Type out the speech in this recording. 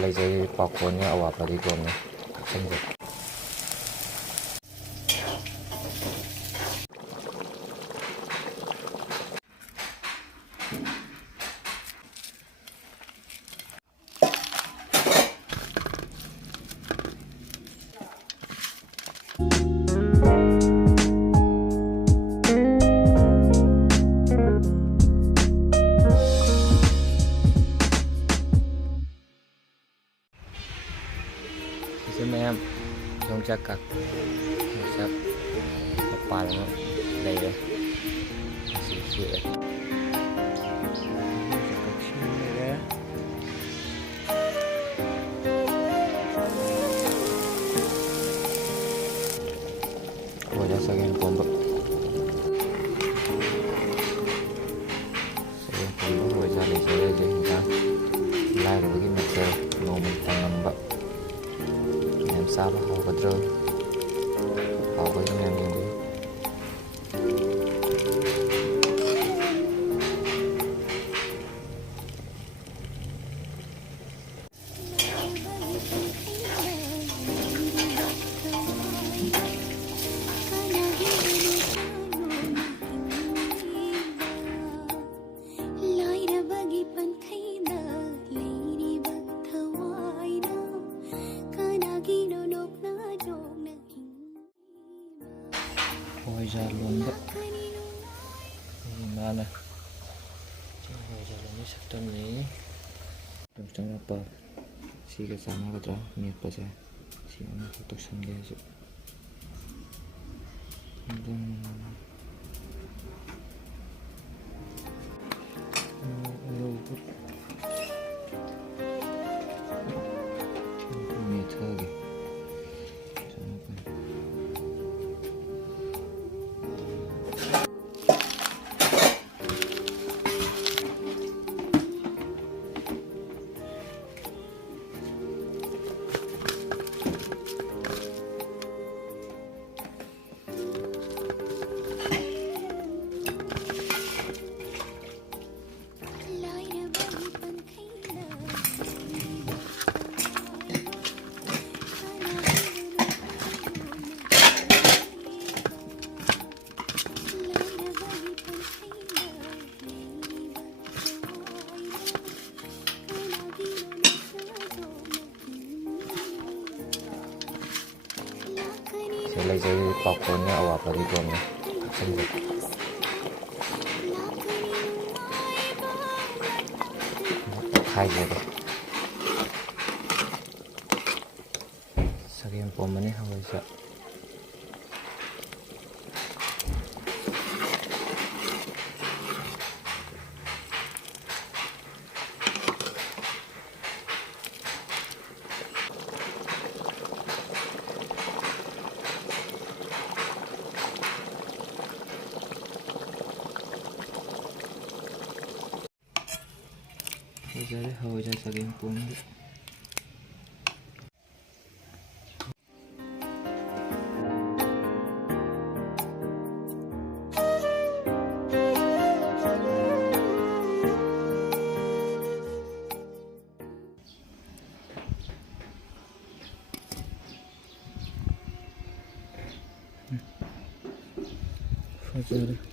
ꯂꯩꯖꯩ ꯄꯥꯈꯣꯟꯅꯦ ꯑꯋꯥ ꯐꯗꯤꯒꯣꯝꯅꯦ ꯊꯥꯛꯆꯤꯟꯖꯩ꯫ Sisi ma'am, yongchak mapal mo leye sisi wajah saging pomba wajah leye je hingga lai bagi macam nomor tanamba Sabah hawgadro hawgadro yang ini Jalur mana? Jalurnya sektor ini. Terus apa? Si kesana kita niat pas ya. Si anak foto sendiri sih. Saya lagi pakonnya awal fadigonnya sendiri. Hai gitu. Saging pomanya bisa. Jadi hawajah saging pomba. Fajar